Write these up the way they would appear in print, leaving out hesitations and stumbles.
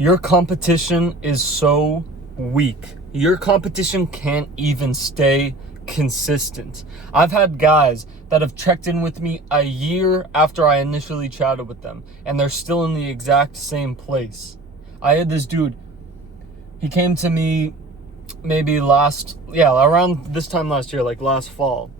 Your competition is so weak. Your competition can't even stay consistent. I've had guys that have checked in with me a year after I initially chatted with them, and they're still in the exact same place. I had this dude, he came to me maybe around this time last year, like last fall.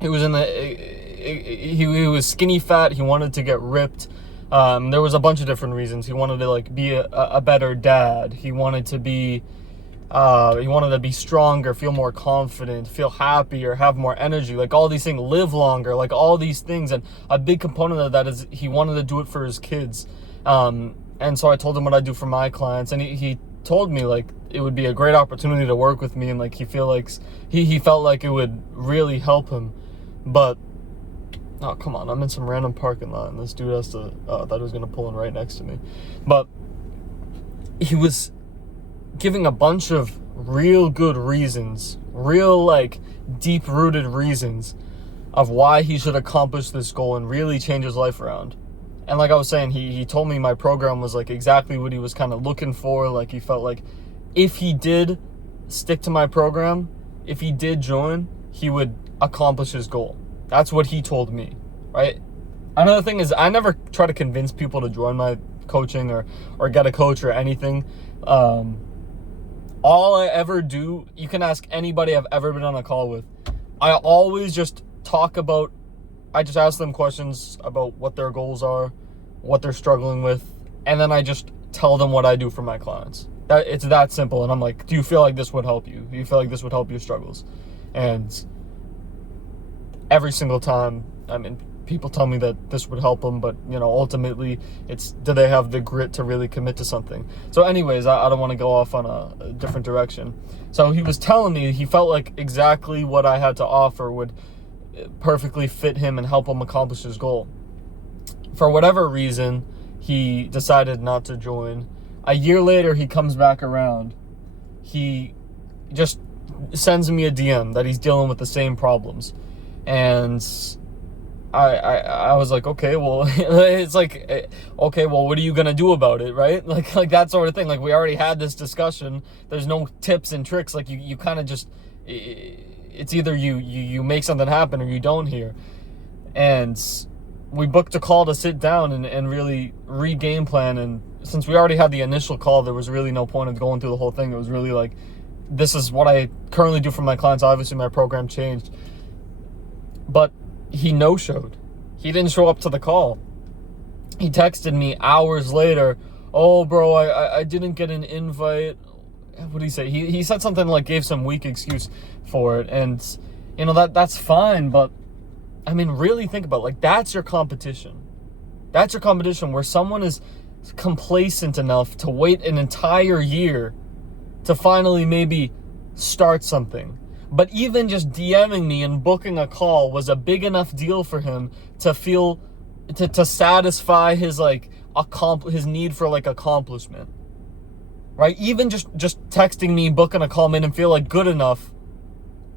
He was he was skinny fat, he wanted to get ripped. There was a bunch of different reasons. He wanted to be a better dad. He wanted to be stronger, feel more confident, feel happier, have more energy, like all these things, live longer, like all these things. And a big component of that is he wanted to do it for his kids. And so I told him what I do for my clients, and he told me like it would be a great opportunity to work with me, and like he felt like it would really help him. But oh, come on, I'm in some random parking lot, and this dude thought he was going to pull in right next to me. But he was giving a bunch of real good reasons, real deep-rooted reasons of why he should accomplish this goal and really change his life around. And like I was saying, he told me my program was exactly what he was kind of looking for. He felt like if he did stick to my program, if he did join, he would accomplish his goal. That's what he told me, right? Another thing is I never try to convince people to join my coaching or get a coach or anything. All I ever do, you can ask anybody I've ever been on a call with, I always just I just ask them questions about what their goals are, what they're struggling with, and then I just tell them what I do for my clients. It's that simple. And I'm like, do you feel like this would help you? Do you feel like this would help your struggles? And every single time, people tell me that this would help them, but ultimately it's, do they have the grit to really commit to something? So anyways, I don't want to go off on a different direction. So he was telling me he felt like exactly what I had to offer would perfectly fit him and help him accomplish his goal. For whatever reason, he decided not to join. A year later, he comes back around. He just sends me a DM that he's dealing with the same problems. And I was like, okay, well, it's like, okay, well, what are you going to do about it, right? Like that sort of thing. Like, we already had this discussion. There's no tips and tricks. Like, you kind of just, it's either you make something happen or you don't here. And we booked a call to sit down and really re-game plan. And since we already had the initial call, there was really no point of going through the whole thing. It was really like, this is what I currently do for my clients. Obviously, my program changed. But he no-showed. He didn't show up to the call. He texted me hours later, oh, bro, I didn't get an invite. What did he say? He said something gave some weak excuse for it. And, that's fine. But, really think about it. That's your competition. That's your competition where someone is complacent enough to wait an entire year to finally maybe start something. But even just DMing me and booking a call was a big enough deal for him to feel, to satisfy his his need for accomplishment, right? Even just texting me, booking a call made him feel good enough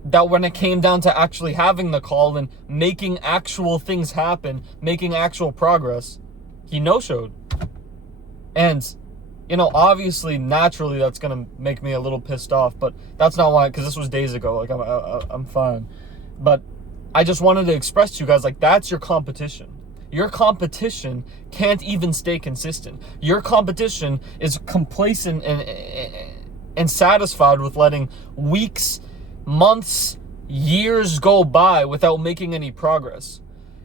that when it came down to actually having the call and making actual things happen, making actual progress, he no-showed. And obviously, naturally, that's going to make me a little pissed off, but that's not why, because this was days ago. I'm fine. But I just wanted to express to you guys, that's your competition. Your competition can't even stay consistent. Your competition is complacent and satisfied with letting weeks, months, years go by without making any progress.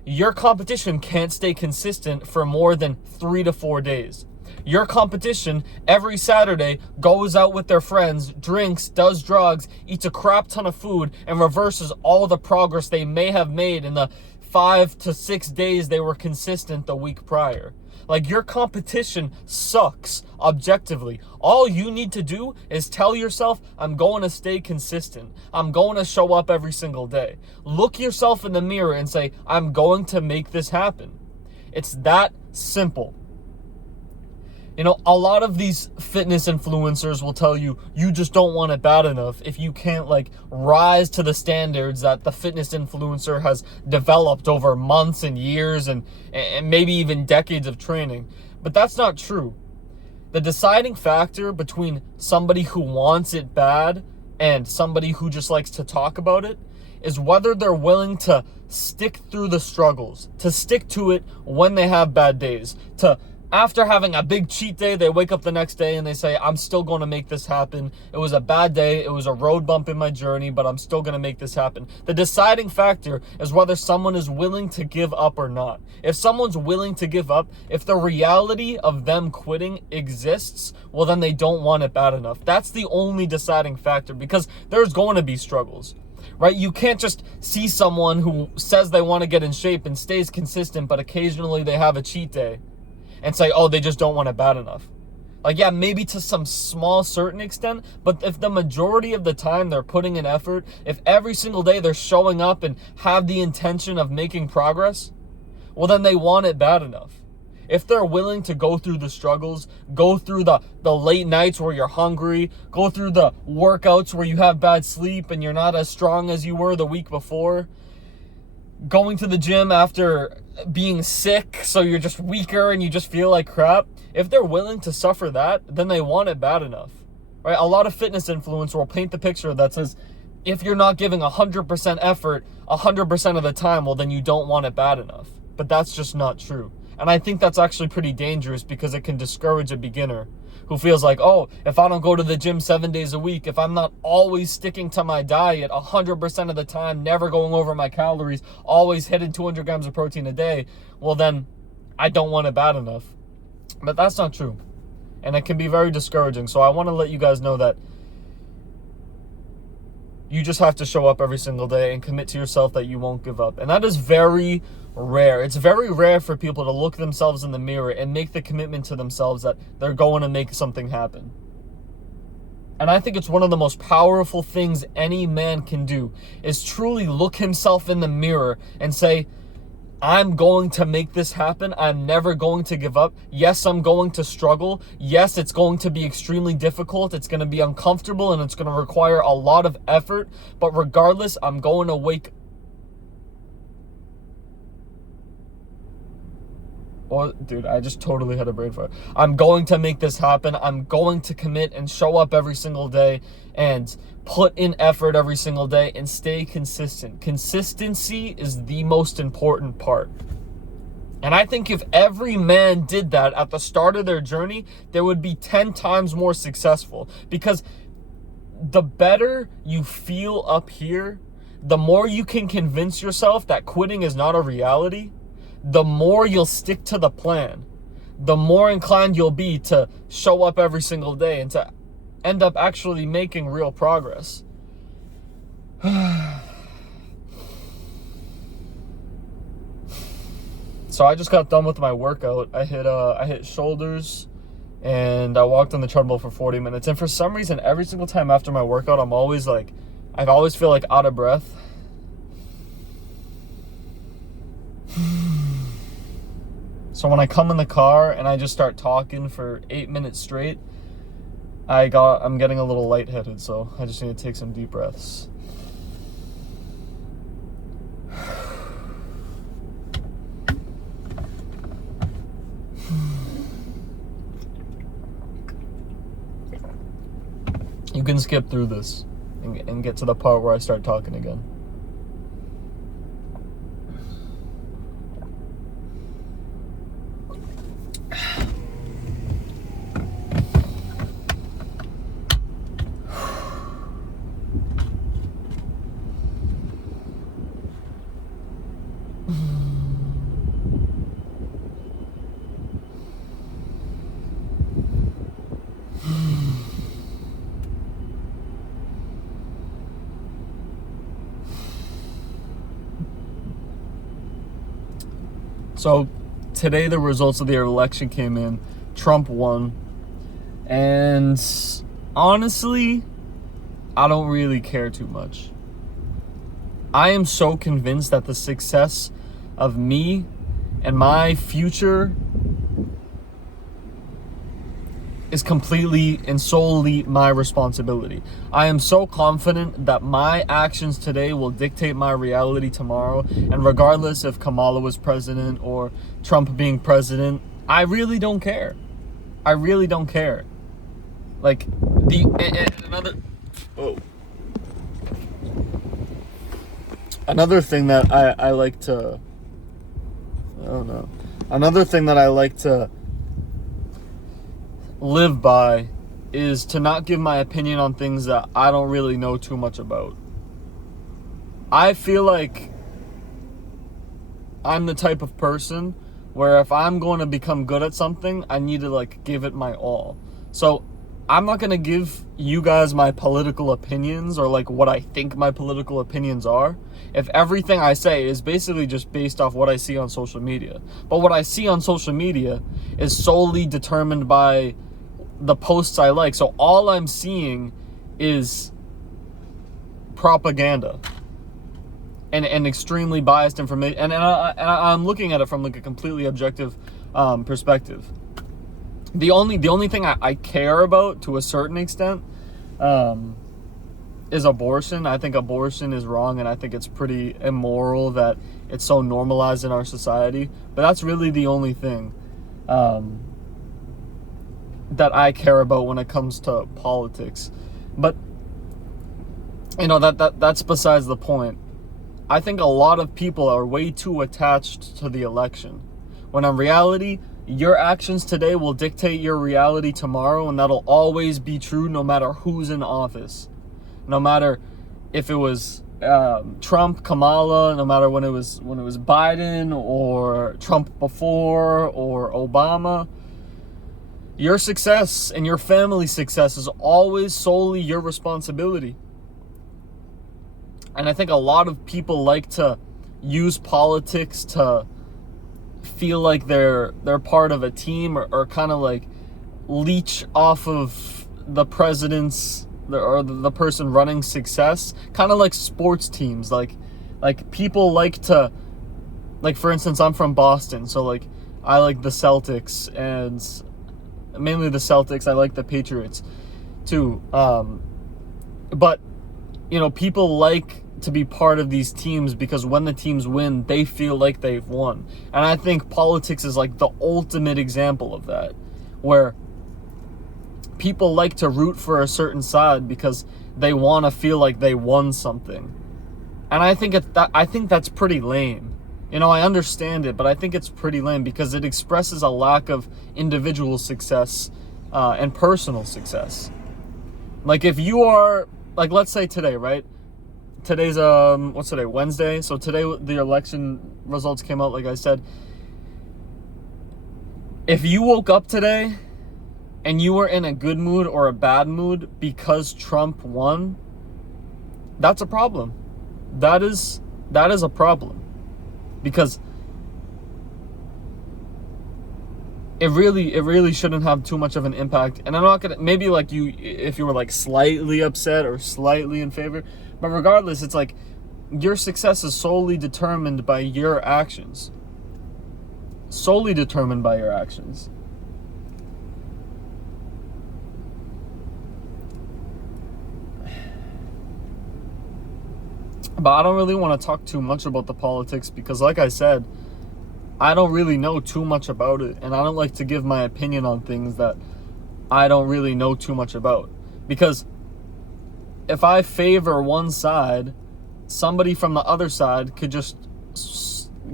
Your competition can't stay consistent for more than 3 to 4 days. Your competition every Saturday goes out with their friends, drinks, does drugs, eats a crap ton of food, and reverses all the progress they may have made in the 5 to 6 days they were consistent the week prior. Your competition sucks, objectively. All you need to do is tell yourself, I'm going to stay consistent. I'm going to show up every single day. Look yourself in the mirror and say, I'm going to make this happen. It's that simple. A lot of these fitness influencers will tell you, you just don't want it bad enough if you can't rise to the standards that the fitness influencer has developed over months and years and maybe even decades of training. But that's not true. The deciding factor between somebody who wants it bad and somebody who just likes to talk about it is whether they're willing to stick through the struggles, to stick to it when they have bad days, to after having a big cheat day, they wake up the next day and they say, I'm still going to make this happen. It was a bad day. It was a road bump in my journey, but I'm still going to make this happen. The deciding factor is whether someone is willing to give up or not. If someone's willing to give up, if the reality of them quitting exists, well, then they don't want it bad enough. That's the only deciding factor, because there's going to be struggles. Right? You can't just see someone who says they want to get in shape and stays consistent, but occasionally they have a cheat day and say, oh, they just don't want it bad enough. Like, yeah, maybe to some small certain extent, but if the majority of the time they're putting in effort, if every single day they're showing up and have the intention of making progress, well, then they want it bad enough. If they're willing to go through the struggles, go through the late nights where you're hungry, go through the workouts where you have bad sleep and you're not as strong as you were the week before, going to the gym after being sick so you're just weaker and you just feel like crap, if they're willing to suffer that, then they want it bad enough. Right? A lot of fitness influencers will paint the picture that says, if you're not giving 100% effort 100% of the time, well, then you don't want it bad enough. But that's just not true. And I think that's actually pretty dangerous, because it can discourage a beginner who feels like, oh, if I don't go to the gym 7 days a week, if I'm not always sticking to my diet 100% of the time, never going over my calories, always hitting 200 grams of protein a day, well, then I don't want it bad enough. But that's not true. And it can be very discouraging. So I want to let you guys know that you just have to show up every single day and commit to yourself that you won't give up. And that is very rare. It's very rare for people to look themselves in the mirror and make the commitment to themselves that they're going to make something happen. And I think it's one of the most powerful things any man can do, is truly look himself in the mirror and say, I'm going to make this happen. I'm never going to give up. Yes, I'm going to struggle. Yes, it's going to be extremely difficult. It's going to be uncomfortable and it's going to require a lot of effort. But regardless, I'm going to wake. Oh, dude, I just totally had a brain fart. I'm going to make this happen. I'm going to commit and show up every single day and put in effort every single day and stay consistent. Consistency is the most important part. And I think if every man did that at the start of their journey, they would be 10 times more successful. Because the better you feel up here, the more you can convince yourself that quitting is not a reality, the more you'll stick to the plan, the more inclined you'll be to show up every single day and to end up actually making real progress. So I just got done with my workout. I hit shoulders and I walked on the treadmill for 40 minutes. And for some reason, every single time after my workout, I always feel like out of breath. So when I come in the car and I just start talking for 8 minutes straight, I'm getting a little lightheaded, so I just need to take some deep breaths. You can skip through this and get to the part where I start talking again. So today the results of the election came in. Trump won. And honestly, I don't really care too much. I am so convinced that the success of me and my future is completely and solely my responsibility. I am so confident that my actions today will dictate my reality tomorrow. And regardless if Kamala was president or Trump being president, I really don't care. I really don't care. Like, another thing that I like to, I don't know, another thing that I like to live by is to not give my opinion on things that I don't really know too much about. I feel like I'm the type of person where if I'm going to become good at something, I need to like give it my all. So I'm not going to give you guys my political opinions or like what I think my political opinions are if everything I say is basically just based off what I see on social media. But what I see on social media is solely determined by the posts I like. So all I'm seeing is propaganda and extremely biased information. And I'm looking at it from like a completely objective perspective. The only thing I care about to a certain extent is abortion. I think abortion is wrong, and I think it's pretty immoral that it's so normalized in our society. But that's really the only thing that I care about when it comes to politics. But you know, that's besides the point. I think a lot of people are way too attached to the election, when in reality, your actions today will dictate your reality tomorrow, and that'll always be true no matter who's in office. No matter if it was Trump, Kamala, no matter when it was Biden or Trump before or Obama. Your success and your family's success is always solely your responsibility. And I think a lot of people like to use politics to feel like they're part of a team, or kind of like leech off of the president's or the person running success, kind of like sports teams. Like people like to, like, for instance, I'm from Boston, so like I like the Celtics, and mainly the Celtics. I like the Patriots too, but you know, people like to be part of these teams because when the teams win, they feel like they've won. And I think politics is like the ultimate example of that, where people like to root for a certain side because they want to feel like they won something. And I think that's pretty lame. You know, I understand it, but I think it's pretty lame because it expresses a lack of individual success and personal success. Like, if you are, like, let's say today, right? Today's what's today? Wednesday. So today the election results came out, like I said. If you woke up today and you were in a good mood or a bad mood because Trump won, that's a problem. That is a problem. Because it really shouldn't have too much of an impact. And I'm not gonna, maybe like you, if you were like slightly upset or slightly in favor, but regardless, it's like your success is solely determined by your actions. Solely determined by your actions. But I don't really want to talk too much about the politics because, like I said, I don't really know too much about it, and I don't like to give my opinion on things that I don't really know too much about. Because if I favor one side, somebody from the other side could just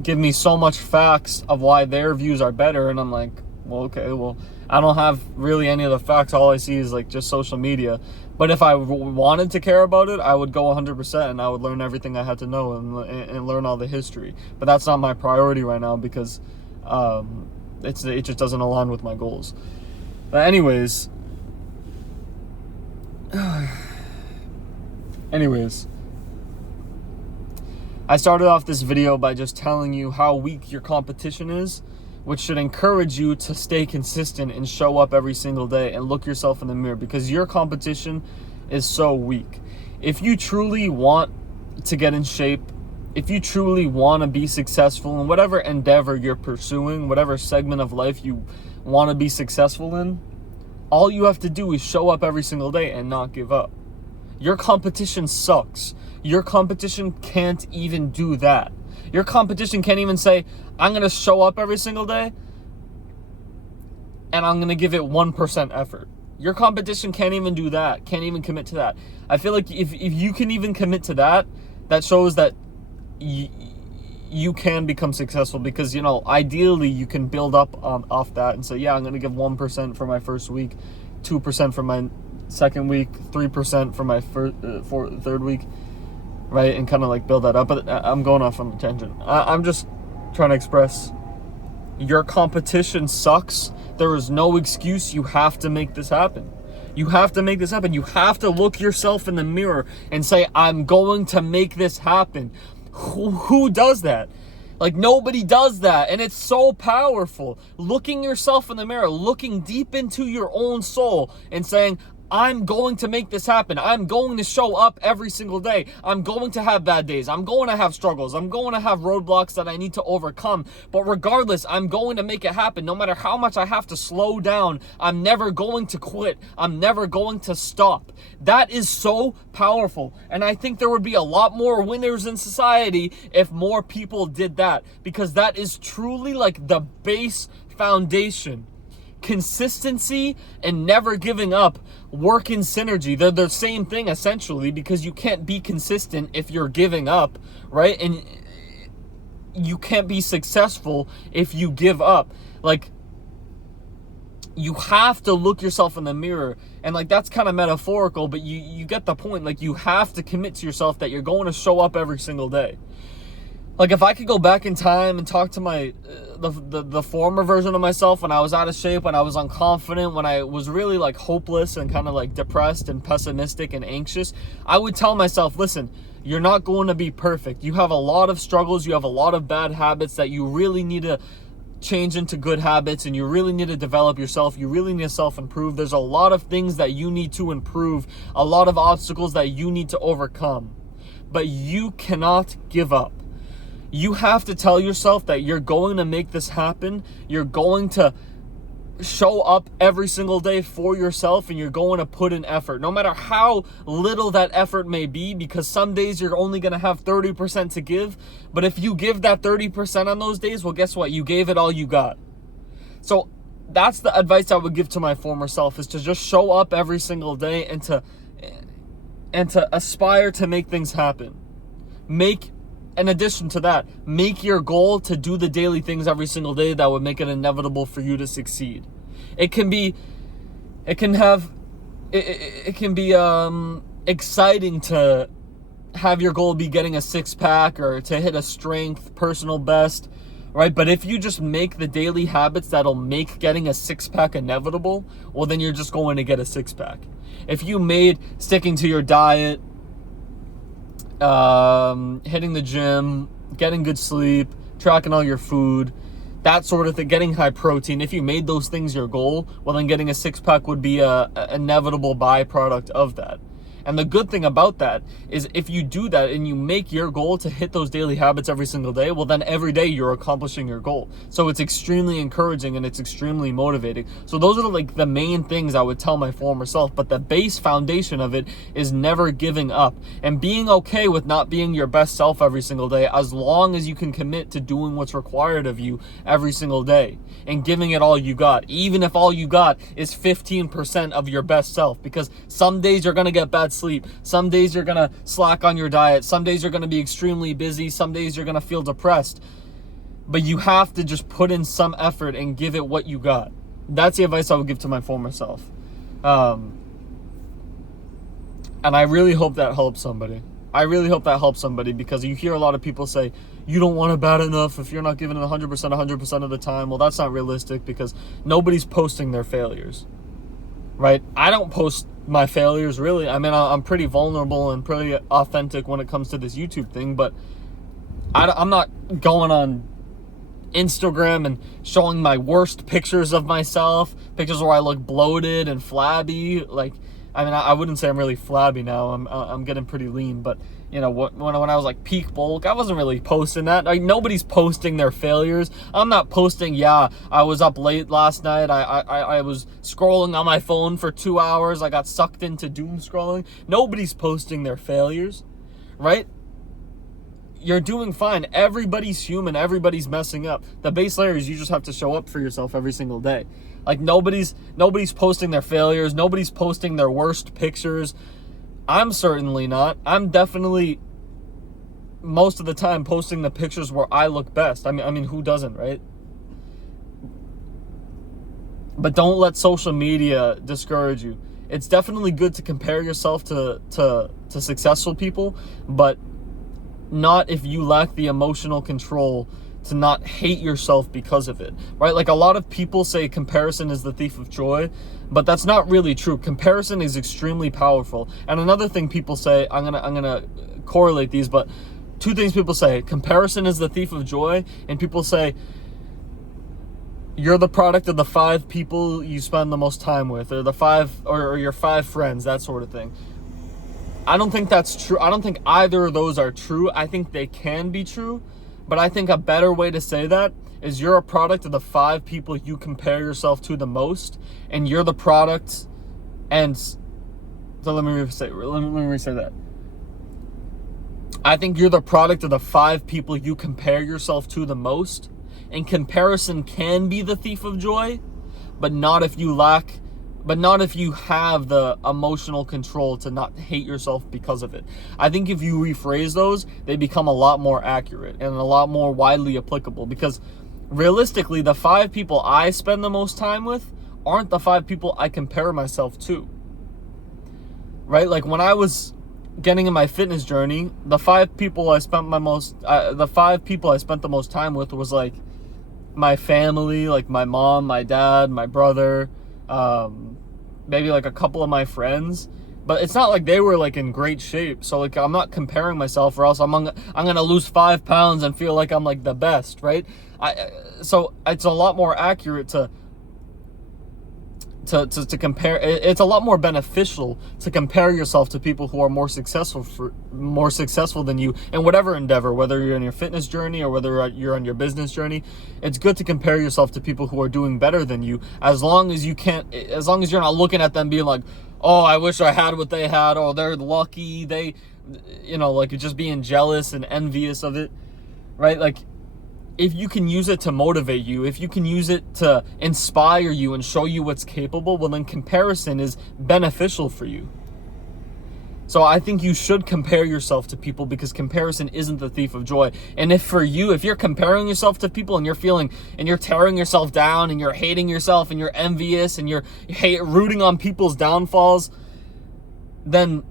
give me so much facts of why their views are better, and I'm like, well, okay, well, I don't have really any of the facts. All I see is like just social media. But if I wanted to care about it, I would go 100% and I would learn everything I had to know and learn all the history. But that's not my priority right now because it just doesn't align with my goals. But anyways, I started off this video by just telling you how weak your competition is, which should encourage you to stay consistent and show up every single day and look yourself in the mirror, because your competition is so weak. If you truly want to get in shape, if you truly want to be successful in whatever endeavor you're pursuing, whatever segment of life you want to be successful in, all you have to do is show up every single day and not give up. Your competition sucks. Your competition can't even do that. Your competition can't even say, I'm going to show up every single day and I'm going to give it 1% effort. Your competition can't even do that, can't even commit to that. I feel like if you can even commit to that, that shows that you can become successful, because, you know, ideally you can build up off that and say, yeah, I'm going to give 1% for my first week, 2% for my second week, 3% for my third week, right? And kind of like build that up. But I'm going off on a tangent. I'm just trying to express, your competition sucks. There is no excuse. You have to make this happen. You have to make this happen. You have to look yourself in the mirror and say, I'm going to make this happen. Who does that? Like, nobody does that. And it's so powerful. Looking yourself in the mirror, looking deep into your own soul and saying, I'm going to make this happen. I'm going to show up every single day. I'm going to have bad days. I'm going to have struggles. I'm going to have roadblocks that I need to overcome. But regardless, I'm going to make it happen. No matter how much I have to slow down, I'm never going to quit. I'm never going to stop. That is so powerful. And I think there would be a lot more winners in society if more people did that, because that is truly like the base foundation. Consistency and never giving up work in synergy. They're the same thing essentially, because you can't be consistent if you're giving up, right? And you can't be successful if you give up. Like, you have to look yourself in the mirror, and like, that's kind of metaphorical, but you get the point. Like, you have to commit to yourself that you're going to show up every single day. Like, if I could go back in time and talk to my the former version of myself, when I was out of shape, when I was unconfident, when I was really like hopeless and kind of like depressed and pessimistic and anxious, I would tell myself, listen, you're not going to be perfect. You have a lot of struggles. You have a lot of bad habits that you really need to change into good habits, and you really need to develop yourself. You really need to self-improve. There's a lot of things that you need to improve, a lot of obstacles that you need to overcome, but you cannot give up. You have to tell yourself that you're going to make this happen. You're going to show up every single day for yourself, and you're going to put in effort, no matter how little that effort may be, because some days you're only going to have 30% to give. But if you give that 30% on those days, well, guess what? You gave it all you got. So that's the advice I would give to my former self, is to just show up every single day and to aspire to make things happen. In addition to that, make your goal to do the daily things every single day that would make it inevitable for you to succeed. It can be exciting to have your goal be getting a 6-pack or to hit a strength personal best, right? But if you just make the daily habits that'll make getting a 6-pack inevitable, well, then you're just going to get a 6-pack. If you made sticking to your diet, hitting the gym, getting good sleep, tracking all your food, that sort of thing, getting high protein, if you made those things your goal, well, then getting a 6-pack would be a inevitable byproduct of that. And the good thing about that is, if you do that and you make your goal to hit those daily habits every single day, well, then every day you're accomplishing your goal. So it's extremely encouraging and it's extremely motivating. So those are like the main things I would tell my former self. But the base foundation of it is never giving up and being okay with not being your best self every single day, as long as you can commit to doing what's required of you every single day and giving it all you got, even if all you got is 15% of your best self. Because some days you're going to get bad sleep. Some days you're going to slack on your diet. Some days you're going to be extremely busy. Some days you're going to feel depressed. But you have to just put in some effort and give it what you got. That's the advice I would give to my former self. And I really hope that helps somebody. I really hope that helps somebody, because you hear a lot of people say, you don't want it bad enough if you're not giving it 100% of the time. Well, that's not realistic, because nobody's posting their failures, right? I don't post my failures, really. I mean, I'm pretty vulnerable and pretty authentic when it comes to this YouTube thing, but I'm not going on Instagram and showing my worst pictures of myself, pictures where I look bloated and flabby. Like, I mean, I wouldn't say I'm really flabby now. I'm getting pretty lean, but you know, when I was like peak bulk, I wasn't really posting that. Like, nobody's posting their failures. I'm not posting, yeah, I was up late last night. I was scrolling on my phone for 2 hours. I got sucked into doom scrolling. Nobody's posting their failures, right? You're doing fine. Everybody's human. Everybody's messing up. The base layer is you just have to show up for yourself every single day. Like nobody's posting their failures. Nobody's posting their worst pictures. I'm certainly not. I'm definitely most of the time posting the pictures where I look best. I mean, who doesn't, right? But don't let social media discourage you. It's definitely good to compare yourself to successful people, but not if you lack the emotional control to not hate yourself because of it, right? Like a lot of people say comparison is the thief of joy, but that's not really true. Comparison is extremely powerful. And another thing people say, I'm gonna correlate these, but two things people say: comparison is the thief of joy, and people say you're the product of the 5 people you spend the most time with, or the 5 or your 5 friends, that sort of thing. I don't think that's true. I don't think either of those are true. I think they can be true, but I think a better way to say that is you're a product of the 5 people you compare yourself to the most, and you're the product. And so let me re-say that. I think you're the product of the 5 people you compare yourself to the most, and comparison can be the thief of joy, but not if you have the emotional control to not hate yourself because of it. I think if you rephrase those, they become a lot more accurate and a lot more widely applicable, because realistically, the 5 people I spend the most time with aren't the 5 people I compare myself to. Right? Like when I was getting in my fitness journey, the 5 people I spent the most time with was like my family, like my mom, my dad, my brother, maybe like a couple of my friends. But it's not like they were like in great shape. So like I'm not comparing myself, or else I'm gonna lose 5 pounds and feel like I'm like the best, right? So it's a lot more accurate to compare. It's a lot more beneficial to compare yourself to people who are more successful than you in whatever endeavor, whether you're in your fitness journey or whether you're on your business journey. It's good to compare yourself to people who are doing better than you, as long as you're not looking at them being like, oh, I wish I had what they had, oh, they're lucky, like you're just being jealous and envious of it, right? Like, if you can use it to motivate you, if you can use it to inspire you and show you what's capable, well, then comparison is beneficial for you. So I think you should compare yourself to people, because comparison isn't the thief of joy. And if you're comparing yourself to people and you're tearing yourself down and you're hating yourself and you're envious and you're rooting on people's downfalls, then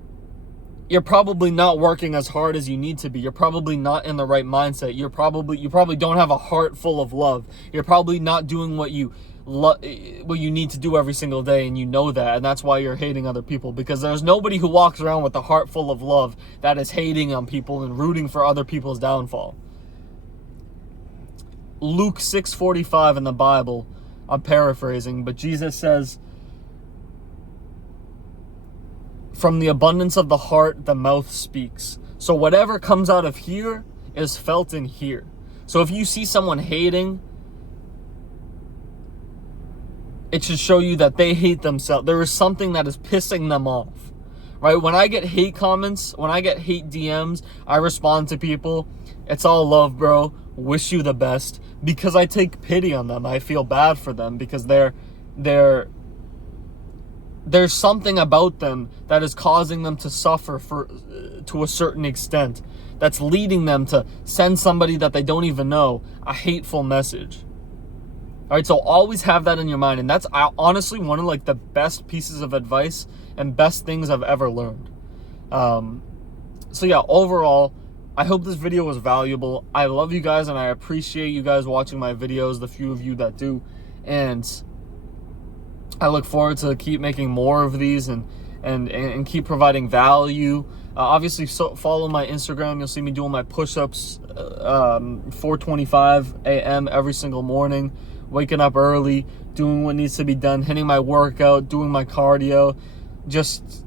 you're probably not working as hard as you need to be. You're probably not in the right mindset. You probably don't have a heart full of love. You're probably not doing what you need to do every single day, and you know that, and that's why you're hating other people, because there's nobody who walks around with a heart full of love that is hating on people and rooting for other people's downfall. Luke 6:45 in the Bible, I'm paraphrasing, but Jesus says, from the abundance of the heart, the mouth speaks. So whatever comes out of here is felt in here. So if you see someone hating, it should show you that they hate themselves. There is something that is pissing them off, right? When I get hate comments, when I get hate DMs, I respond to people. It's all love, bro. Wish you the best, because I take pity on them. I feel bad for them, because there's something about them that is causing them to suffer to a certain extent, that's leading them to send somebody that they don't even know a hateful message. All right, so always have that in your mind, and that's honestly one of like the best pieces of advice and best things I've ever learned. So yeah, overall, I hope this video was valuable. I love you guys, and I appreciate you guys watching my videos, the few of you that do, and I look forward to keep making more of these and keep providing value. Obviously, follow my Instagram. You'll see me doing my push-ups 4:25 a.m. every single morning, waking up early, doing what needs to be done, hitting my workout, doing my cardio, just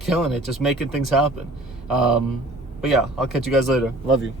killing it, just making things happen. But yeah, I'll catch you guys later. Love you.